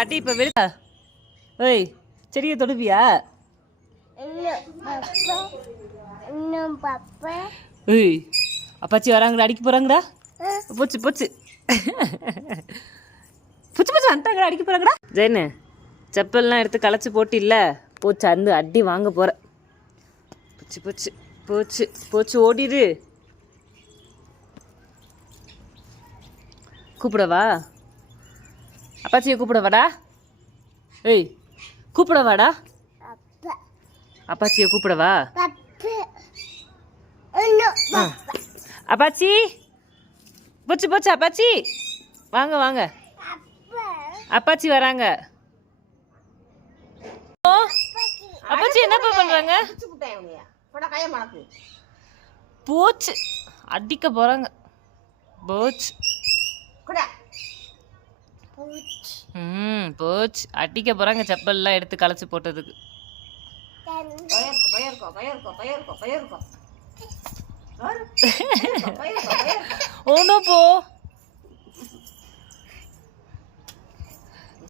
அடி இப்போ வெளியா? ஏய் செடியை தொடுப்பியா? ஏய் அப்பாச்சி வராங்கடா, அடிக்க போகிறாங்கடா. போச்சு போச்சு புச்சு புச்சு வந்துட்டாங்கடா, அடிக்க போகிறாங்கடா. ஜெயினு செப்பல்லாம் எடுத்து களைச்சி போட்டு இல்லை போச்சு, அந்த அடி வாங்க போகிற. போச்சு போச்சு போச்சு போச்சு, ஓடிடு. கூப்பிடவா? அப்பாச்சியை கூப்பிடவாடா? ஏய் கூப்பிடவாடா? அப்பாச்சியை கூப்பிடவா? அப்பாச்சி போச்சு போச்சு, அப்பாச்சி வாங்க வாங்க, அப்பாச்சி வராங்க. அப்பாச்சி என்னப்பா பண்றாங்க? போச்சு அடிக்க போறாங்க. போச்சு போச்சு அடிக்க போறாங்க, செப்பல்லாம் எடுத்து களைச்சு போட்டதுக்கு. ஒன்னும் போ